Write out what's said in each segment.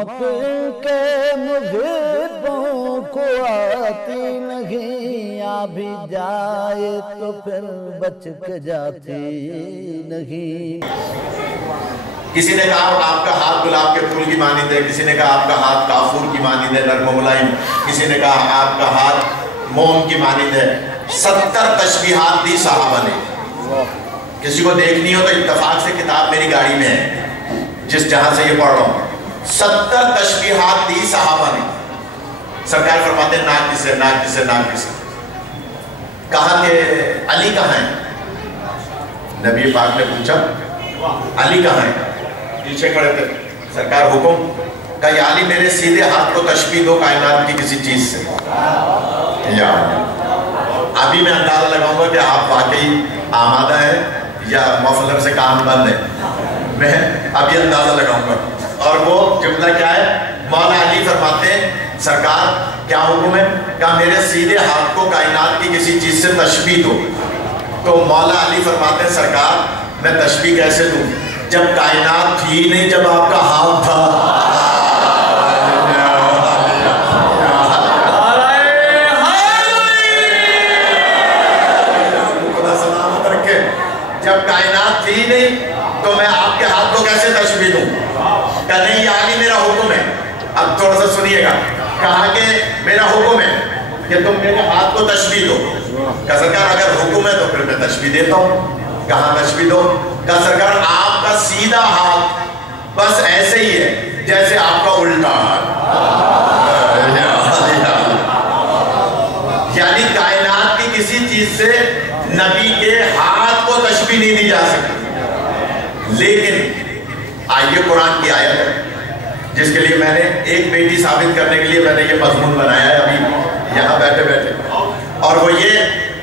موت کے محبوں کو آتی نہیں، آ بھی جائے تو پھر بچ کے جاتی نہیں۔ کسی نے کہا آپ کا ہاتھ گلاب کے پھول کی مانند ہے، کسی نے کہا آپ کا ہاتھ کافور کی مانند ہے نرم و ملائم، کسی نے کہا آپ کا ہاتھ موم کی مانند ہے۔ 70 تشبیہات دی صحابہ نے۔ کسی کو دیکھنی ہو تو اتفاق سے کتاب میری گاڑی میں ہے جس جہاں سے یہ پڑھ رہا ہوں۔ 70 تشبیہات دی صحابہ نے۔ سرکار فرماتے ہیں ناک کسے ناک کسے ناک کسے۔ کہا کہ علی کہاں ہے؟ نبی پاک نے پوچھا علی کہاں ہے؟ پیچھے کھڑے تھے۔ سرکار حکم کہا یا علی میرے سیدھے ہاتھ کو تشبیہ دو کائنات کی کسی چیز سے۔ یا ابھی میں اندازہ لگاؤں گا کہ آپ واقعی آمادہ ہیں یا مفلر سے کام بند ہے۔ میں ابھی اندازہ لگاؤں گا۔ اور وہ جملہ کیا ہے؟ مولا علی فرماتے ہیں سرکار کیا حکم ہے؟ کہا میرے سیدھے ہاتھ کو کائنات کی کسی چیز سے تشبیہ دو۔ تو مولا علی فرماتے ہیں سرکار میں تشبیہ کیسے دوں جب کائنات تھی نہیں، جب آپ کا ہاتھ تھا۔ خدا سلامت رکھے۔ جب کائنات تھی نہیں تو میں آپ کے ہاتھ کو کیسے تشبیہ دوں؟ کہ نہیں یا علی میرا حکم ہے۔ اب تھوڑا سا سنیے گا۔ کہا کہ میرا حکم ہے کہ تم میرے ہاتھ کو تشبیہ دو۔ کہا سرکار اگر حکم ہے تو پھر میں تشبیہ دیتا ہوں۔ کہاں تشبیہ دو؟ کہا سرکار آپ کا سیدھا ہاتھ بس ایسے ہی ہے جیسے آپ کا الٹا ہاتھ۔ یعنی کائنات کی کسی چیز سے نبی کے ہاتھ کو تشبیہ نہیں دی جا سکتی۔ لیکن آئیے قرآن کی آیت ہے جس کے لیے میں نے ایک بیٹی ثابت کرنے کے لیے میں نے یہ مضمون بنایا ہے ابھی یہاں بیٹھے بیٹھے، اور وہ یہ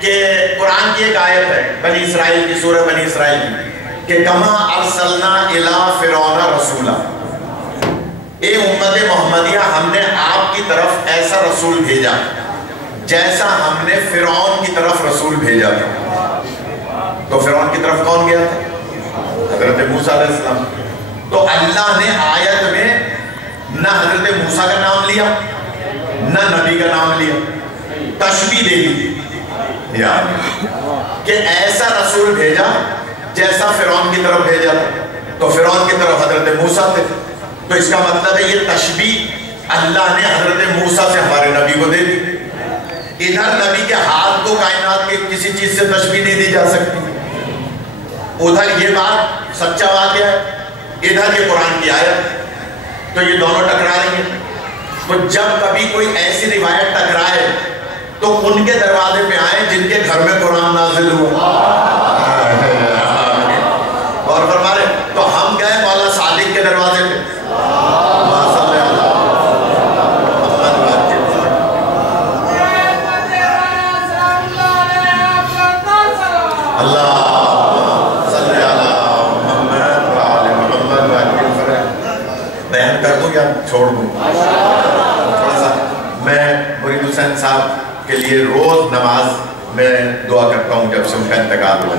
کہ قرآن کی ایک آیت ہے بنی اسرائیل کی، سورہ بنی اسرائیل کی، کہ کما ارسلنا الی فرعون رسولا، اے امت محمدیہ ہم نے آپ کی طرف ایسا رسول بھیجا جیسا ہم نے فرعون کی طرف رسول بھیجا تھا۔ تو فرعون کی طرف کون گیا تھا؟ حضرت موسیٰ علیہ السلام۔ تو اللہ نے آیت میں نہ حضرت موسیٰ کا نام لیا نہ نبی کا نام لیا، تشبیہ دے دی یعنی کہ ایسا رسول بھیجا جیسا فرعون کی طرف بھیجا تھا۔ تو فرعون کی طرف حضرت موسیٰ تھے، تو اس کا مطلب ہے یہ تشبیہ اللہ نے حضرت موسیٰ سے ہمارے نبی کو دے دی۔ ادھر نبی کے ہاتھ کو کائنات کے کسی چیز سے تشبیہ نہیں دی جا سکتی، ادھر یہ بات سچا واقعہ ہے، ادھر یہ قرآن کی آیت، تو یہ دونوں ٹکرا رہی ہیں۔ تو جب کبھی کوئی ایسی روایت ٹکرائے تو ان کے دروازے پہ آئیں جن کے گھر میں قرآن نازل ہوا۔ اور فرما رہے تو ہم گئے مولا صادق کے دروازے پہ، چھوڑ دوں تھوڑا سا۔ میں مرید حسین صاحب کے لیے روز نماز میں دعا کرتا ہوں جب سے ان کا انتقال ہوا،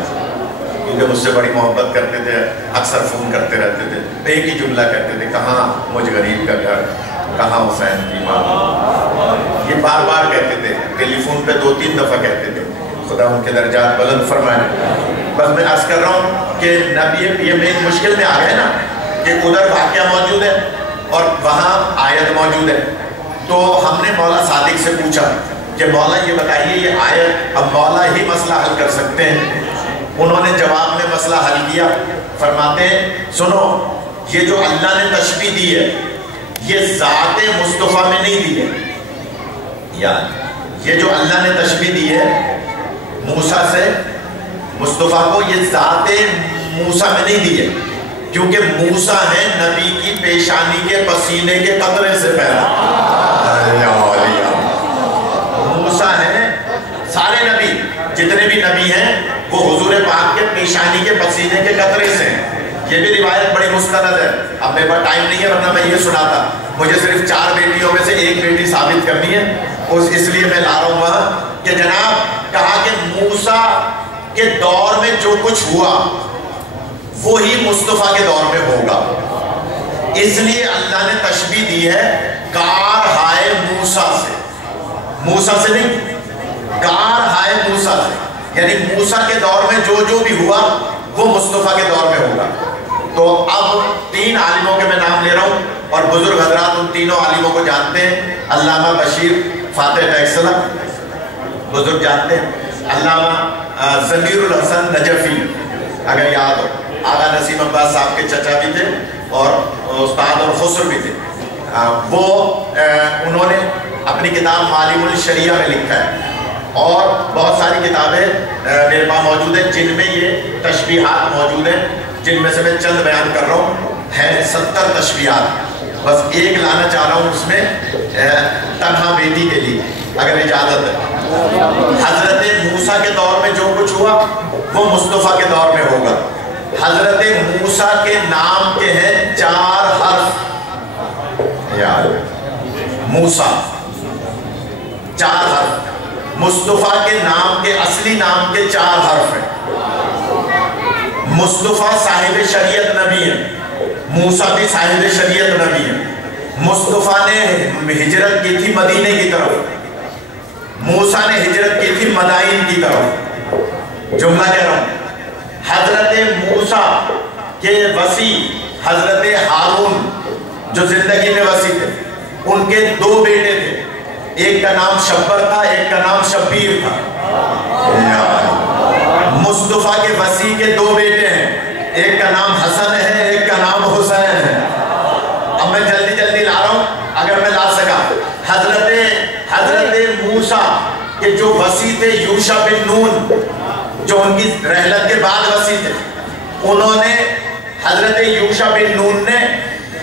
کیونکہ مجھ سے بڑی محبت کرتے تھے، اکثر فون کرتے رہتے تھے، ایک ہی جملہ کہتے تھے کہاں مجھ غریب کا گھر، کہاں حسین کی ماں، یہ بار بار کہتے تھے، ٹیلی فون پہ 2-3 دفعہ کہتے تھے۔ خدا ان کے درجات بلند فرمائے۔ بس میں عرض کر رہا ہوں کہ نبی یہ میں ایک مشکل میں آ گئے نا کہ ادھر واقعہ موجود ہے اور وہاں آیت موجود ہے۔ تو ہم نے مولا صادق سے پوچھا کہ مولا یہ بتائیے یہ آیت، اب مولا ہی مسئلہ حل کر سکتے ہیں۔ انہوں نے جواب میں مسئلہ حل کیا، فرماتے ہیں سنو یہ جو اللہ نے تشبیہ دی ہے یہ ذات مصطفیٰ میں نہیں دی ہے، یعنی یہ جو اللہ نے تشبیہ دی ہے موسیٰ سے مصطفیٰ کو، یہ ذات موسیٰ میں نہیں دی ہے، کیونکہ موسیٰ ہیں نبی کی پیشانی کے پسینے کے قطرے سے پیدا۔ موسیٰ ہیں سارے نبی، جتنے بھی نبی ہیں وہ حضور پاک کے پیشانی کے پسینے کے قطرے سے ہیں۔ یہ بھی روایت بڑی مستند ہے، اب میرے پاس ٹائم نہیں ہے ورنہ میں یہ سناتا، مجھے صرف 4 بیٹیوں میں سے ایک بیٹی ثابت کرنی ہے، اس لیے میں لا رہا ہوں وہاں کہ جناب کہا کہ موسیٰ کے دور میں جو کچھ ہوا وہی مصطفیٰ کے دور میں ہوگا۔ اس لیے اللہ نے تشبیہ دی ہے کار ہائے موسیٰ سے، موسیٰ سے نہیں، کار ہائے موسیٰ سے، یعنی موسیٰ کے دور میں جو بھی ہوا وہ مصطفیٰ کے دور میں ہوگا۔ تو اب 3 عالموں کے میں نام لے رہا ہوں اور بزرگ حضرات ان تینوں عالموں کو جانتے ہیں۔ علامہ بشیر فاتح ٹیکسلا بزرگ جانتے ہیں، علامہ ضمیر الحسن نجفی اگر یاد ہو، آغا نسیم عباس صاحب کے چچا بھی تھے اور استاد اور خسر بھی تھے، وہ انہوں نے اپنی کتاب معالم الشریعہ میں لکھا ہے اور بہت ساری کتابیں میرے پاس موجود ہیں جن میں یہ تشبیہات موجود ہیں، جن میں سے میں چند بیان کر رہا ہوں، ہیں 70 تشبیہات، بس ایک لانا چاہ رہا ہوں اس میں تنہا بیٹی کے لیے اگر اجازت ہے۔ حضرت موسیٰ کے دور میں جو کچھ ہوا وہ مصطفیٰ کے دور میں ہوگا۔ حضرت موسیٰ کے نام کے ہیں 4 حرف، یاد موسیٰ 4 حرف، مصطفیٰ کے نام کے اصلی نام کے 4 حرف ہیں۔ مصطفیٰ صاحب شریعت نبی ہے، موسیٰ بھی صاحب شریعت نبی ہے۔ مصطفیٰ نے ہجرت کی تھی مدینے کی طرف، موسیٰ نے ہجرت کی تھی مدائن کی طرف۔ جملہ کہہ رہا ہوں، حضرت موسیٰ کے وسیع حضرت ہارون جو زندگی میں وسیع تھے، ان کے 2 بیٹے تھے، ایک کا نام شبر تھا، ایک کا نام شبیر تھا۔ مصطفیٰ کے وسیع کے 2 بیٹے ہیں، ایک کا نام حسن ہے، ایک کا نام حسین ہے۔ اب میں جلدی جلدی لا رہا ہوں اگر میں لا سکا۔ حضرت موسیٰ کے جو وسیع تھے یوشع بن نون، جو ان کی رحلت کے بعد وسیع تھے، انہوں نے حضرت یوشع بن نون نے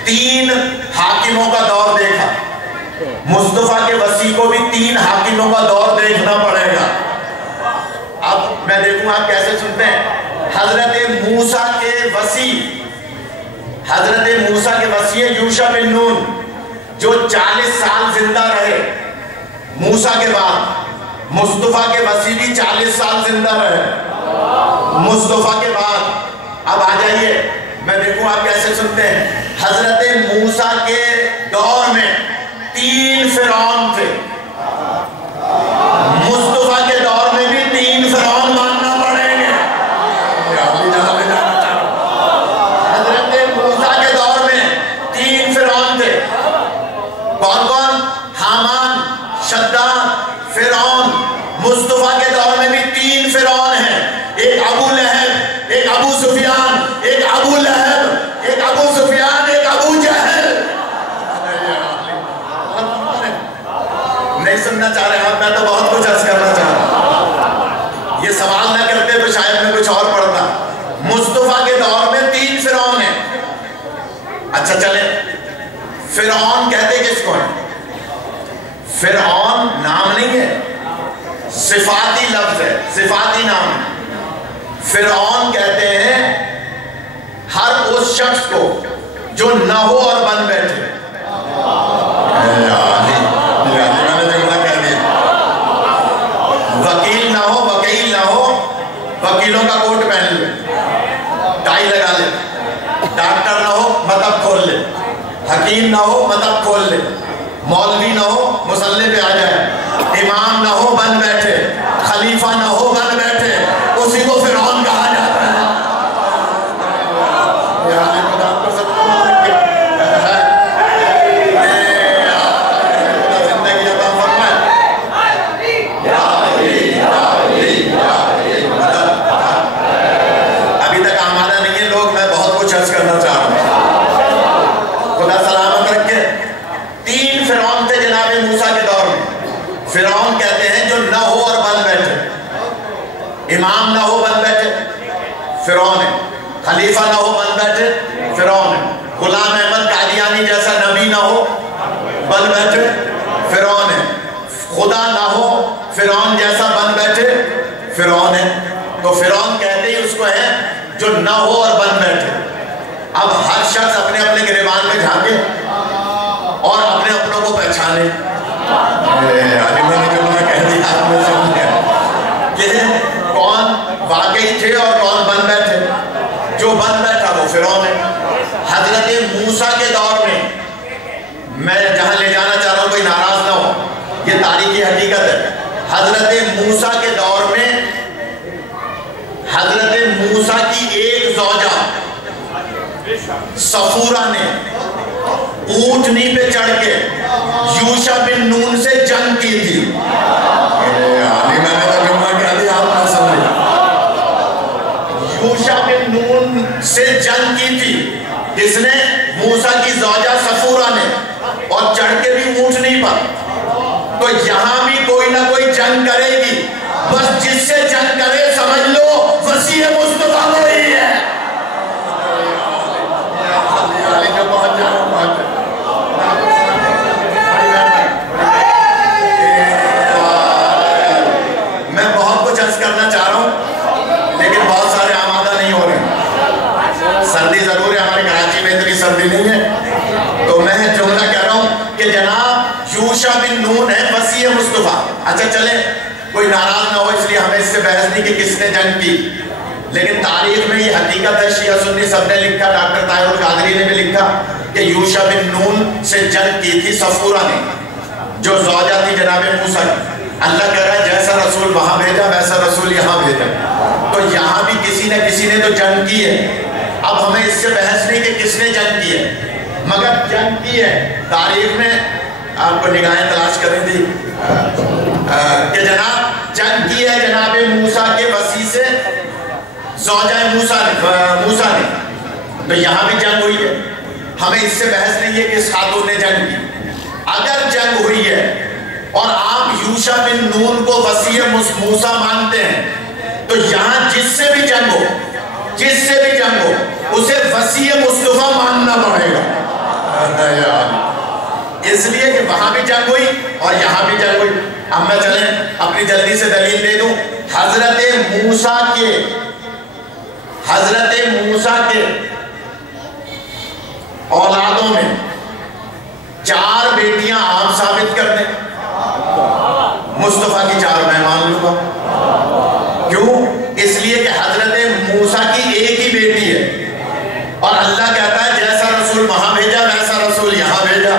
3 حاکموں کا دور دیکھا۔ مصطفیٰ کے وسیع کو بھی 3 حاکموں کا دور دیکھنا پڑے گا۔ اب میں دیکھوں آپ کیسے سنتے ہیں۔ حضرت موسیٰ کے وسیع یوشع بن نون جو 40 سال زندہ رہے موسیٰ کے بعد، مصطفیٰ کے وسیع بھی 40 سال زندہ رہے مصطفیٰ کے بعد۔ اب آ جائیے میں دیکھوں آپ کیسے سنتے ہیں۔ حضرت موسیٰ کے دور میں 3 فرعون تھے، مصطفیٰ کے دور میں بھی 3 فرعون ماننا پڑیں گے۔ حضرت موسیٰ کے دور میں 3 فرعون تھے، کون کون؟ حامان، شداد، فرعون۔ مصطفیٰ کے دور میں بھی 3 فرعون ہیں، ایک ابو لہب، ایک ابو سفیان، ایک ابو لہب، ایک ابو سفیان، ایک ابو جہل۔ نہیں سننا چاہ رہے ہیں، میں تو بہت کچھ عرض کرنا چاہ رہا ہوں، یہ سوال نہ کرتے تو شاید میں کچھ اور پڑھتا۔ مصطفیٰ کے دور میں 3 فرعون ہیں۔ اچھا چلیں، فرعون کہتے کس کو ہیں؟ فرعون نام نہیں ہے، صفاتی لفظ ہے، صفاتی نام ہے۔ فرعون کہتے ہیں ہر اس شخص کو جو نہ ہو اور بن بیٹھے۔ وکیل نہ ہو، وکیل نہ ہو، وکیلوں کا کوٹ پہن لے، ٹائی لگا لے، ڈاکٹر نہ ہو مطب کھول لے، حکیم نہ ہو مطب کھول لے، مولوی نہ ہو مصلی پہ آ جائے، امام نہ ہو بن بیٹھے، خلیفہ نہ ہو بن بیٹھے، اسی کو فرعون کہا جاتا ہے۔ ابھی تک آمادہ نہیں ہے لوگ، میں بہت کچھ عرض کرنا چاہ رہا ہوں، خدا سلامت رکھے۔ 3 فرعون تھے جناب موسیٰ کے دور میں۔ فرعون کہتے ہیں جو نہ ہو اور بن بیٹھے، امام نہ ہو بن بیٹھے، فرعون ہے، خلیفہ نہ ہو بن بیٹھے، فرعون ہے، غلام احمد قادیانی جیسا نبی نہ ہو بن بیٹھے، فرعون ہے، خدا نہ ہو فرعون جیسا بن بیٹھے، فرعون ہے۔ تو فرعون کہتے ہی اس کو ہے جو نہ ہو اور بن بیٹھے۔ اب ہر شخص اپنے اپنے گریبان میں جھانکے اور اپنے اپنوں کو پہچانے۔ میں نے جو کہہ دیا آپ نے سن لیا کہ کون واقعی تھے اور کون بن بیٹھے۔ جو بن بیٹھا وہ فرعون ہے۔ حضرت موسیٰ کے دور میں، میں جہاں لے جانا چاہ رہا ہوں کوئی ناراض نہ ہو، یہ تاریخی حقیقت ہے، حضرت موسیٰ کے دور میں حضرت موسیٰ کی ایک زوجہ صفورہ نے اونٹنی پہ چڑھ کے یوشع بن نون سے جنگ کی تھی۔ میں نے ترجمہ کیا دیا، آپ نہ سمجھے۔ یوشع بن نون سے جنگ کی تھی کس نے؟ موسیٰ کی زوجہ صفورہ نے، اور چڑھ کے بھی اونٹنی پر۔ تو یہاں بھی کوئی نہ کوئی جنگ کرے گی، بس جس سے جنگ کرے سمجھ لو وسیع مصطفیٰ وہی ہے۔ میں بہت کچھ عرض کرنا چاہ رہا ہوں لیکن بہت سارے آمادہ نہیں ہو رہے، سردی ضرور ہے، ہمارے کراچی میں اتنی سردی نہیں ہے، تو میں جملہ کہہ رہا ہوں کہ جناب یوشع بن نون ہے وسیع مصطفیٰ۔ اچھا چلیں کوئی ناراض نہ ہو، اس لیے ہمیں اس سے بحث نہیں کہ کس نے جنگ کی، لیکن تاریخ میں یہ حقیقت ہے، شیعہ سنی سب نے لکھا، ڈاکٹر طاہر القادری نے بھی لکھا کہ یوشع بن نون سے جنگ کی تھی صفورہ نے، جو زوجہ تھی جناب موسیٰ کی۔ اللہ کہہ رہا ہے جیسا رسول وہاں بھیجا ویسا رسول یہاں بھیجا، تو یہاں بھی کسی نے تو جنگ کی ہے۔ اب ہمیں اس سے بحث نہیں کہ کس نے جنگ کی ہے، مگر جنگ کی ہے۔ تاریخ میں آپ کو نگاہیں تلاش کریں تھی کہ جناب جنگ کی ہے جناب موسیٰ کے وسیع سے زوجہ موسیٰ نے، تو یہاں بھی جنگ ہوئی ہے۔ ہمیں اس سے بحث نہیں ہے کہ اس خاتون نے جنگ کی۔ اگر جنگ ہوئی ہے اور آپ یوشع بن نون کو وسیع موسیٰ مانتے ہیں، تو یہاں جس سے بھی جنگ ہو اسے وسیع مصطفیٰ ماننا پڑے گا، اس لیے کہ وہاں بھی جنگ ہوئی اور یہاں بھی جنگ ہوئی۔ اب میں چلیں اپنی جلدی سے دلیل دے دوں۔ حضرت موسیٰ کے اولادوں میں 4 بیٹیاں آپ ثابت کر دیں، مصطفیٰ کی 4 میں مان لوں گا۔ کیوں؟ اس لیے کہ حضرت موسیٰ کی ایک ہی بیٹی ہے، اور اللہ کہتا ہے جیسا رسول وہاں بھیجا ویسا رسول یہاں بھیجا۔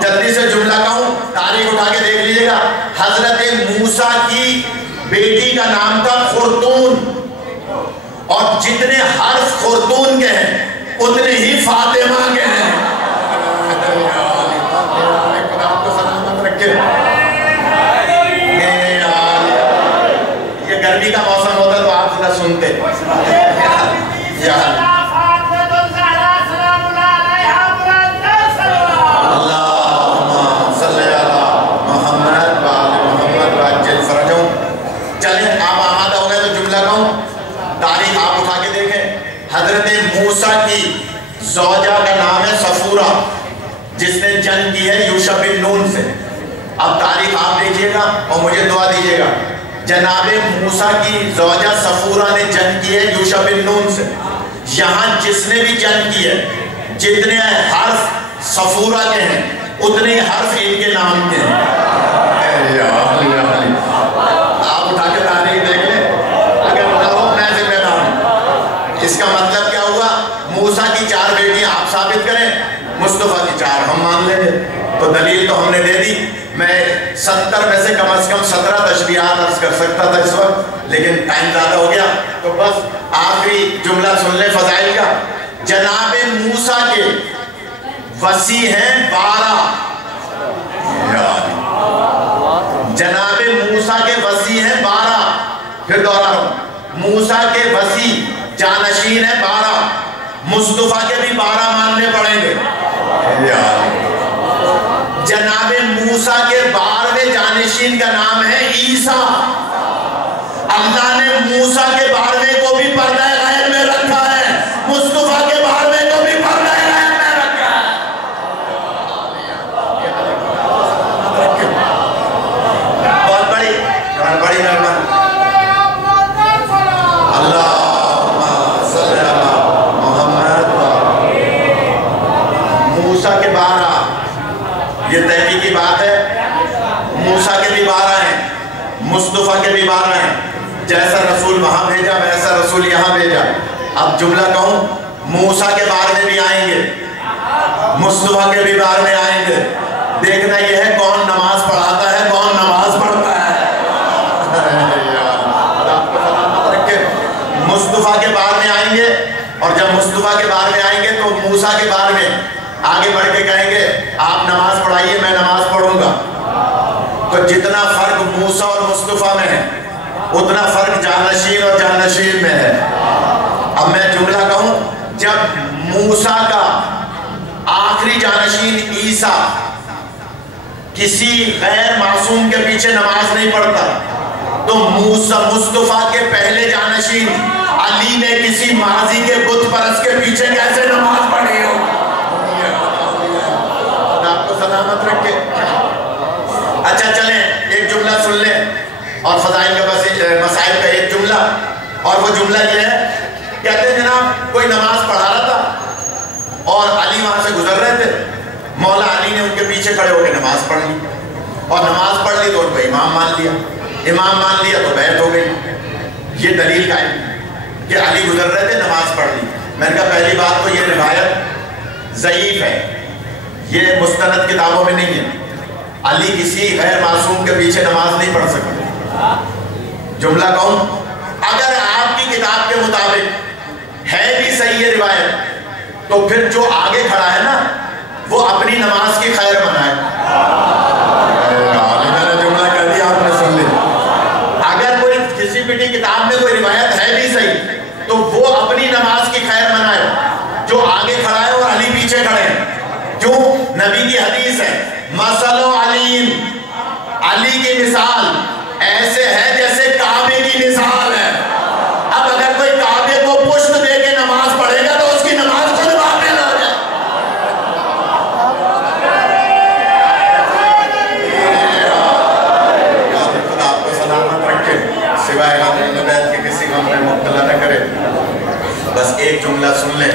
جلدی سے جملہ کہوں، تاریخ اٹھا کے دیکھ لیجئے گا۔ حضرت موسیٰ کی بیٹی کا نام تھا خرطون، اور جتنے حرف خرطون کے ہیں اتنے ہی فاطمہ کے ہیں۔ خدا آپ کو سلامت رکھے۔ یہ گرمی کا موسم ہوتا تو آپ ذرا سنتے۔ تاریخ آپ اٹھا کے دیکھیں، حضرت موسیٰ کی زوجہ کا نام ہے صفورہ، جس نے جنگ کی ہے یوشع بن نون سے۔ اب تاریخ آپ دیکھیے گا اور مجھے دعا دیجیے گا۔ جناب موسیٰ کی زوجہ صفورہ نے جنگ کی ہے یوشع بن نون سے۔ یہاں جس نے بھی جنگ کی ہے، جتنے حرف صفورہ کے ہیں اتنے حرف ان کے نام کے ہیں۔ آپ اٹھا کے تاریخ دیکھ لیں، اگر نہ ہو میں ذمہ دار ہوں۔ اس کا مطلب کیا ہوا؟ موسیٰ کی 4 بیٹیاں آپ ثابت کریں، مصطفیٰ کی 4 ہم مان لیں گے۔ تو دلیل تو ہم نے دے دی۔ میں 70 میں سے کم از کم 17 تشبیہات عرض کر سکتا تھا اس وقت، لیکن ٹائم زیادہ ہو گیا، تو بس آخری جملہ سن لیں فضائل کا۔ جناب موسیٰ کے وسیع ہیں 12، جناب موسیٰ کے وسیع ہیں 12، پھر دوہرا رہا ہوں، موسیٰ کے وسیع جانشین ہیں 12، مصطفیٰ کے بھی 12 ماننے پڑیں گے۔ جناب موسیٰ کے 12ویں جانشین کا نام ہے عیسیٰ۔ اللہ نے موسیٰ کے 12ویں کو بھی پردہ غیب میں رکھا ہے، مصطفیٰ کے 12ویں کو بھی پردہ غیب میں رکھا ہے۔ بہت بڑی مہربانی۔ موسیٰ کے 12، یہ تحقیقی بات ہے، موسیٰ کے بھی 12 ہیں، مصطفیٰ کے بھی 12 ہیں۔ جیسا رسول وہاں بھیجا ویسا رسول یہاں بھیجا۔ اب جملہ کہوں، موسیٰ کے بارے میں بھی آئیں گے، مصطفیٰ کے بھی بارے میں آئیں گے. دیکھنا یہ ہے کون نماز پڑھاتا ہے، کون نماز پڑھتا ہے. مصطفیٰ کے بارے میں آئیں گے، اور جب مصطفیٰ کے بارے میں آئیں گے تو موسیٰ کے بارے میں آگے بڑھ کے کہیں گے آپ نماز پڑھائیے میں نماز پڑھوں گا. تو جتنا فرق موسیٰ اور مصطفیٰ میں ہے اتنا فرق جانشین اور جانشین میں ہے. اب میں جملہ کہوں، جب موسیٰ کا آخری جانشین عیسیٰ کسی غیر معصوم کے پیچھے نماز نہیں پڑھتا، تو مصطفیٰ کے پہلے جانشین علی نے کسی ماضی کے بت پرست کے پیچھے کیسے نماز پڑھی ہو؟ آپ کو سلامت رکھے. اچھا چلیں ایک جملہ سن لیں، اور فضائل کا مسائل کا ایک جملہ، اور وہ جملہ یہ ہے، کہتے ہیں جناب کوئی نماز پڑھا رہا تھا اور علی وہاں سے گزر رہے تھے، مولا علی نے ان کے پیچھے کھڑے ہو کے نماز پڑھ لی، اور نماز پڑھ لی تو ان کو امام مان لیا، امام مان لیا تو بیعت ہو گئی. یہ دلیل قائم کہ علی گزر رہے تھے نماز پڑھ لی. میں نے کہا پہلی بات تو یہ روایت ضعیف ہے، یہ مستند کتابوں میں نہیں ہے. علی کسی غیر معصوم کے پیچھے نماز نہیں پڑھ سکتے. جملہ کہوں، اگر آپ کی کتاب کے مطابق ہے بھی صحیح یہ روایت تو پھر جو آگے کھڑا ہے نا وہ اپنی نماز کی خیر منائے. میں نے جملہ کہہ دیا، آپ نے سن لیا. اگر کوئی کسی بھی کتاب میں کوئی روایت ہے بھی صحیح تو وہ اپنی نماز کی خیر منائے، جو آگے کھڑا ہے اور علی پیچھے کھڑے ہیں. کیوں؟ نبی کی حدیث ہے، مثل علی، علی کی مثال ایسے ہے جیسے کعبے کی مثال ہے. اب اگر کوئی کعبے کو پشت دے کے نماز پڑھے گا تو اس کی نماز خود باطل ہو جائے. خدا آپ کو سلامت رکھے، سوائے غم بیت کے کسی غم میں مبتلا نہ کرے. بس ایک جملہ سن لیں،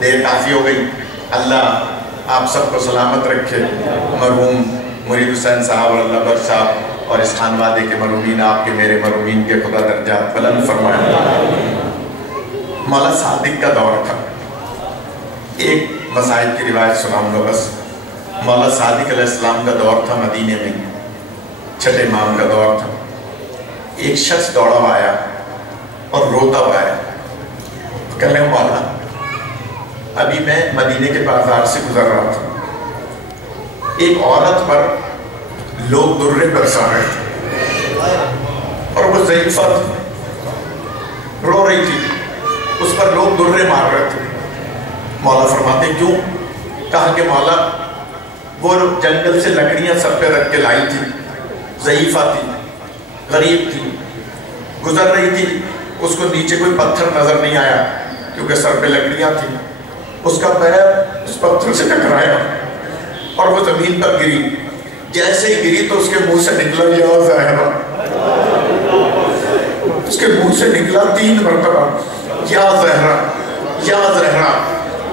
دیر کافی ہو گئی. اللہ آپ سب کو سلامت رکھے. مرحوم مرید حسین صاحب اور اللہ بخش صاحب اور اس خان وادے کے مرحومین، آپ کے میرے مرحومین کے خدا درجات بلند فرمائے. مولا صادق کا دور تھا. ایک مسائل کی روایت سناؤں گا بس. مولا صادق علیہ السلام کا دور تھا مدینے میں، چھٹے امام کا دور تھا. ایک شخص دوڑا ہوا آیا اور روتا ہوا آیا، کہنے مولا ابھی میں مدینے کے بازار سے گزر رہا تھا، ایک عورت پر لوگ درے برسا رہے تھے اور وہ ضعیفہ تھی، رو رہی تھی، اس پر لوگ درے مار رہے تھے. مولا فرماتے کیوں؟ کہا کہ مولا وہ جنگل سے لکڑیاں سر پہ رکھ کے لائی تھی، ضعیفہ تھی، غریب تھی، گزر رہی تھی، اس کو نیچے کوئی پتھر نظر نہیں آیا کیونکہ سر پہ لکڑیاں تھیں. اس کا پیر اس پتھر سے ٹکرایا اور وہ زمین پر گری. جیسے ہی گری تو اس کے منہ سے نکلا یا زہرا. اس کے منہ سے نکلا 3 مرتبہ یا زہرا یا زہرا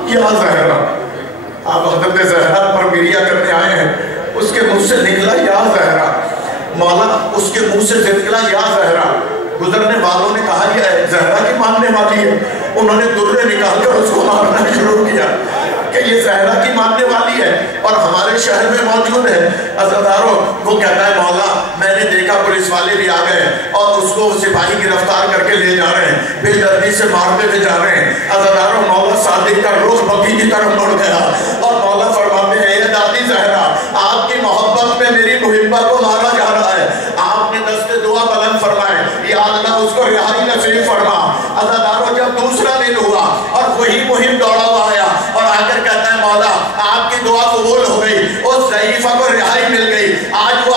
یا زہرا. آپ حضرت زہرا پر گریہ کرنے آئے ہیں، اس کے منہ سے نکلا یا زہرا. مولا اس کے منہ سے نکلا یا زہرا. گزرنے والوں نے کہا یہ زہرا کی ماننے والی ہے. انہوں نے درے نکال کر اس کو مارنا شروع کیا کہ یہ زہرا کی ماننے والی ہے اور ہمارے شہر میں موجود ہے. عزادارو وہ کہتا ہے مولا میں نے دیکھا پولیس والے بھی آ گئے اور اس کو سپاہی گرفتار کر کے لے جا رہے ہیں، بے دردی سے مارتے ہوئے جا رہے ہیں. عزادارو مولا صادق کا رخ بقی کی طرف مڑ گیا اور مولا فرماتے ہیں اے دادی زہرا آپ کی محبت میں میری محبت کو مارا جا رہا ہے. آپ نے دست دعا بلند فرمائے یا اللہ اس کو رہائی نصیب فرما. عزادارو جب دوسرا دن ہوا اور وہی مہم دوڑا ہوا آیا اور آ کر کہتا ہے مولا آپ کی دعا قبول ہو گئی، اس ضعیفہ کو رہائی مل گئی. آج وہ